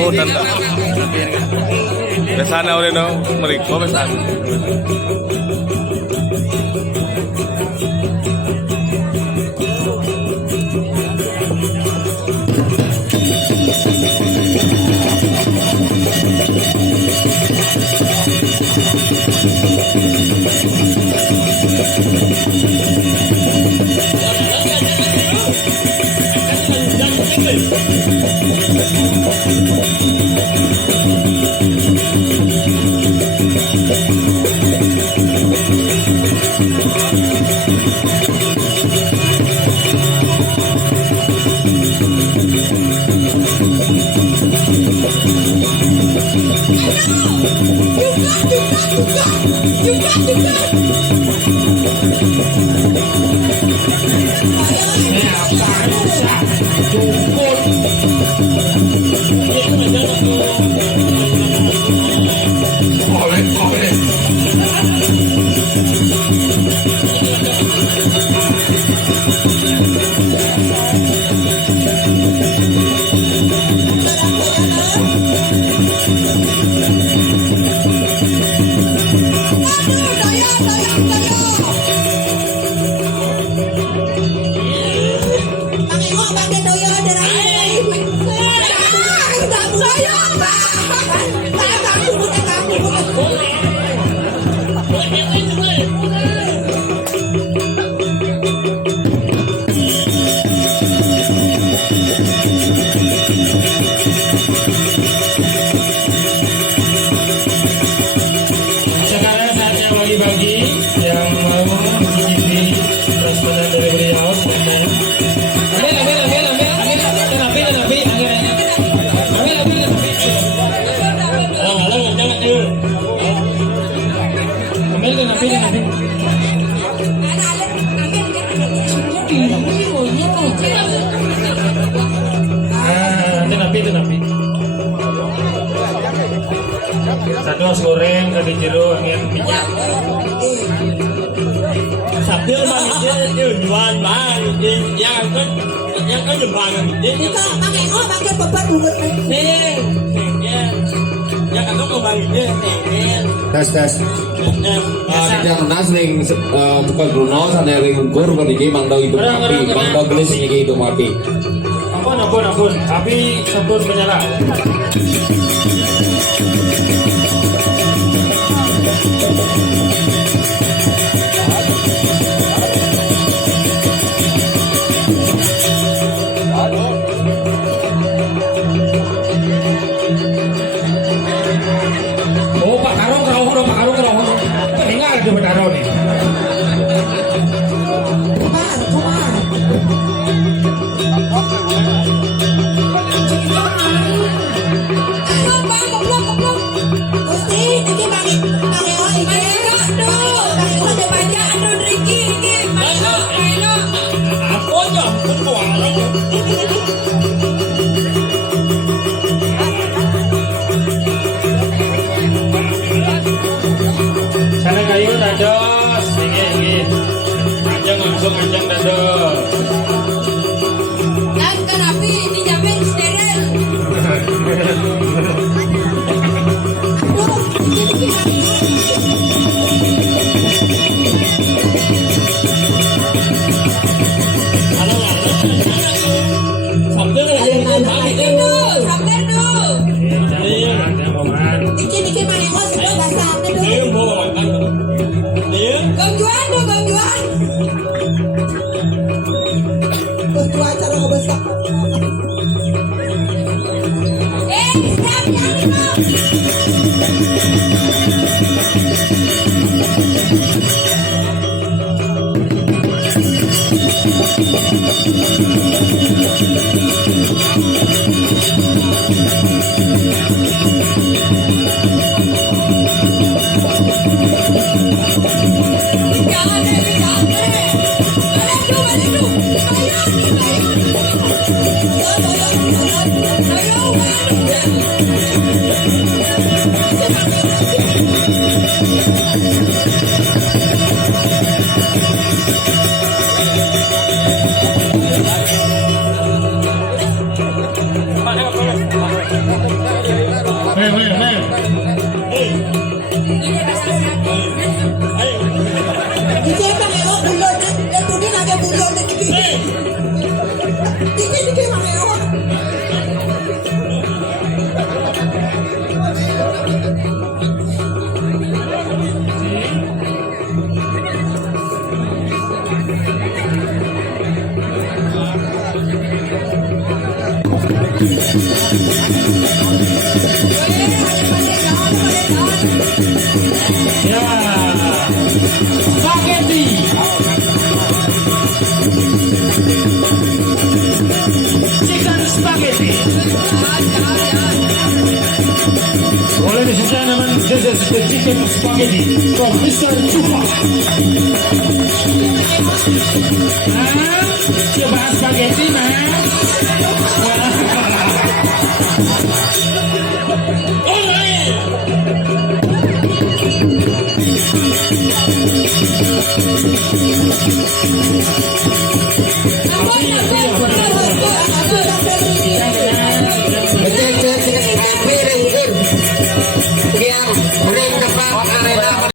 Oh, tanda. Kesana ulit no, meriko kesana. Napi. Sados goreng ke jero angin minyak. Sambil manggilnya jual bang, yang kan jembang ini Ikaw, pakai beban dulu. neng, yang kan tuh manggilnya neng, Tes. Yang nas ring bukan Bruno sana ring ukur bagi mang dau itu mati, mang dau gelis ini itu mati. Ampun. Api sebelum menyala. Oh, Pak Karo kerauh. Peninggal ada Pak Karo nih. Sana kayu dados, ini. Anjang dados. Dan terapi dijamin steril. sambil Sampai dulu. Jangan. Dikit maneko sudah basah dulu. dia mau dia Gangguan. Bertua cara ngebesak. Siap. Dikit maneko bulan. Itu dia lagi bulan dikit. Dikit maneko. Ya. Spaghetti. Chicken spaghetti. Well, ladies and gentlemen, this is the chicken spaghetti from Mr. Chupa. Coba spaghetti, man.